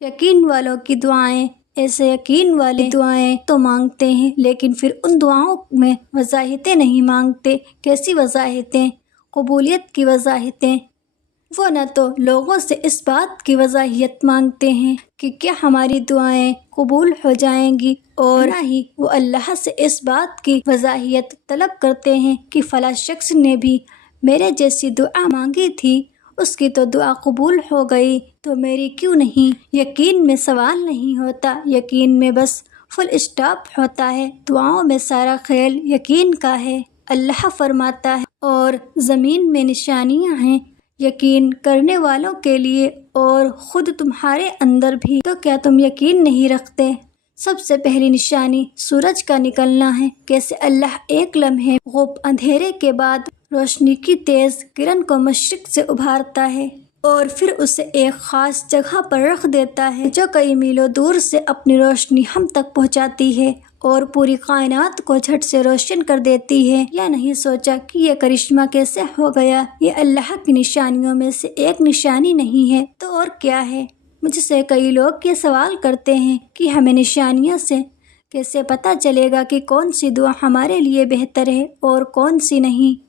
یقین والوں کی دعائیں، ایسے یقین والی دعائیں تو مانگتے ہیں لیکن پھر ان دعاؤں میں وضاحتیں نہیں مانگتے۔ کیسی وضاحتیں؟ قبولیت کی وضاحتیں۔ وہ نہ تو لوگوں سے اس بات کی وضاحت مانگتے ہیں کہ کیا ہماری دعائیں قبول ہو جائیں گی، اور نہ ہی وہ اللہ سے اس بات کی وضاحت طلب کرتے ہیں کہ فلاں شخص نے بھی میرے جیسی دعا مانگی تھی، اس کی تو دعا قبول ہو گئی تو میری کیوں نہیں۔ یقین میں سوال نہیں ہوتا، یقین میں بس فل اسٹاپ ہوتا ہے۔ دعاؤں میں سارا کھیل یقین کا ہے۔ اللہ فرماتا ہے اور زمین میں نشانیاں ہیں یقین کرنے والوں کے لیے اور خود تمہارے اندر بھی، تو کیا تم یقین نہیں رکھتے؟ سب سے پہلی نشانی سورج کا نکلنا ہے۔ کیسے اللہ ایک لمحے غوب اندھیرے کے بعد روشنی کی تیز کرن کو مشرق سے ابھارتا ہے اور پھر اسے ایک خاص جگہ پر رکھ دیتا ہے جو کئی میلوں دور سے اپنی روشنی ہم تک پہنچاتی ہے اور پوری کائنات کو جھٹ سے روشن کر دیتی ہے۔ یا نہیں سوچا کہ یہ کرشمہ کیسے ہو گیا؟ یہ اللہ کی نشانیوں میں سے ایک نشانی نہیں ہے تو اور کیا ہے؟ مجھ سے کئی لوگ یہ سوال کرتے ہیں کہ ہمیں نشانیوں سے کیسے پتہ چلے گا کہ کون سی دعا ہمارے لیے بہتر ہے اور کون سی نہیں؟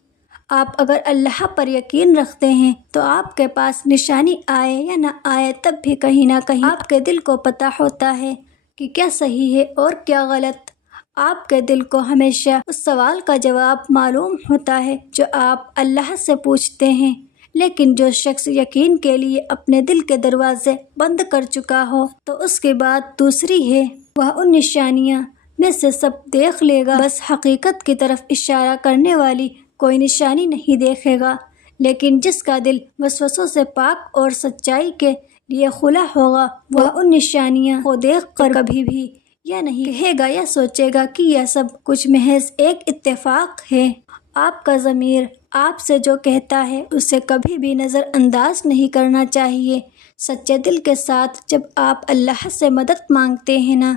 آپ اگر اللہ پر یقین رکھتے ہیں تو آپ کے پاس نشانی آئے یا نہ آئے تب بھی کہیں نہ کہیں آپ کے دل کو پتہ ہوتا ہے کہ کیا صحیح ہے اور کیا غلط۔ آپ کے دل کو ہمیشہ اس سوال کا جواب معلوم ہوتا ہے جو آپ اللہ سے پوچھتے ہیں، لیکن جو شخص یقین کے لیے اپنے دل کے دروازے بند کر چکا ہو تو اس کی بات دوسری ہے۔ وہ ان نشانیاں میں سے سب دیکھ لے گا، بس حقیقت کی طرف اشارہ کرنے والی کوئی نشانی نہیں دیکھے گا۔ لیکن جس کا دل وسوسوں سے پاک اور سچائی کے لیے کھلا ہوگا، وہ ان نشانیاں کو دیکھ کر کبھی بھی یہ نہیں کہے گا یا سوچے گا کہ یہ سب کچھ محض ایک اتفاق ہے۔ آپ کا ضمیر آپ سے جو کہتا ہے اسے کبھی بھی نظر انداز نہیں کرنا چاہیے۔ سچے دل کے ساتھ جب آپ اللہ سے مدد مانگتے ہیں نا،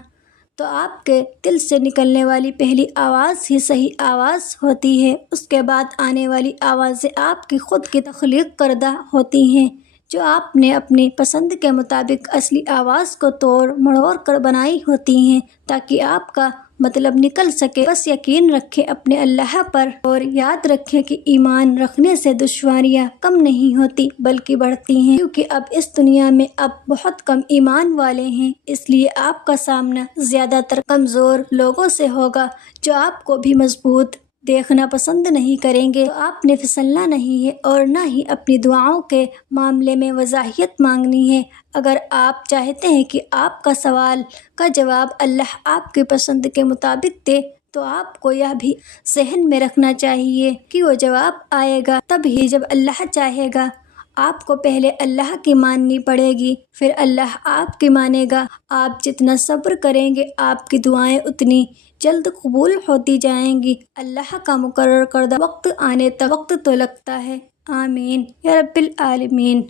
تو آپ کے دل سے نکلنے والی پہلی آواز ہی صحیح آواز ہوتی ہے۔ اس کے بعد آنے والی آوازیں آپ کی خود کی تخلیق کردہ ہوتی ہیں جو آپ نے اپنی پسند کے مطابق اصلی آواز کو توڑ مڑوڑ کر بنائی ہوتی ہیں تاکہ آپ کا مطلب نکل سکے۔ بس یقین رکھیں اپنے اللہ پر اور یاد رکھیں کہ ایمان رکھنے سے دشواریاں کم نہیں ہوتی بلکہ بڑھتی ہیں، کیونکہ اب اس دنیا میں اب بہت کم ایمان والے ہیں، اس لیے آپ کا سامنا زیادہ تر کمزور لوگوں سے ہوگا جو آپ کو بھی مضبوط دیکھنا پسند نہیں کریں گے۔ تو آپ نے پھسلنا نہیں ہے اور نہ ہی اپنی دعاؤں کے معاملے میں وضاحت مانگنی ہے۔ اگر آپ چاہتے ہیں کہ آپ کا سوال کا جواب اللہ آپ کی پسند کے مطابق دے تو آپ کو یہ بھی ذہن میں رکھنا چاہیے کہ وہ جواب آئے گا تب ہی جب اللہ چاہے گا۔ آپ کو پہلے اللہ کی ماننی پڑے گی، پھر اللہ آپ کی مانے گا۔ آپ جتنا صبر کریں گے آپ کی دعائیں اتنی جلد قبول ہوتی جائیں گی۔ اللہ کا مقرر کردہ وقت آنے تک وقت تو لگتا ہے۔ آمین یا رب العالمین۔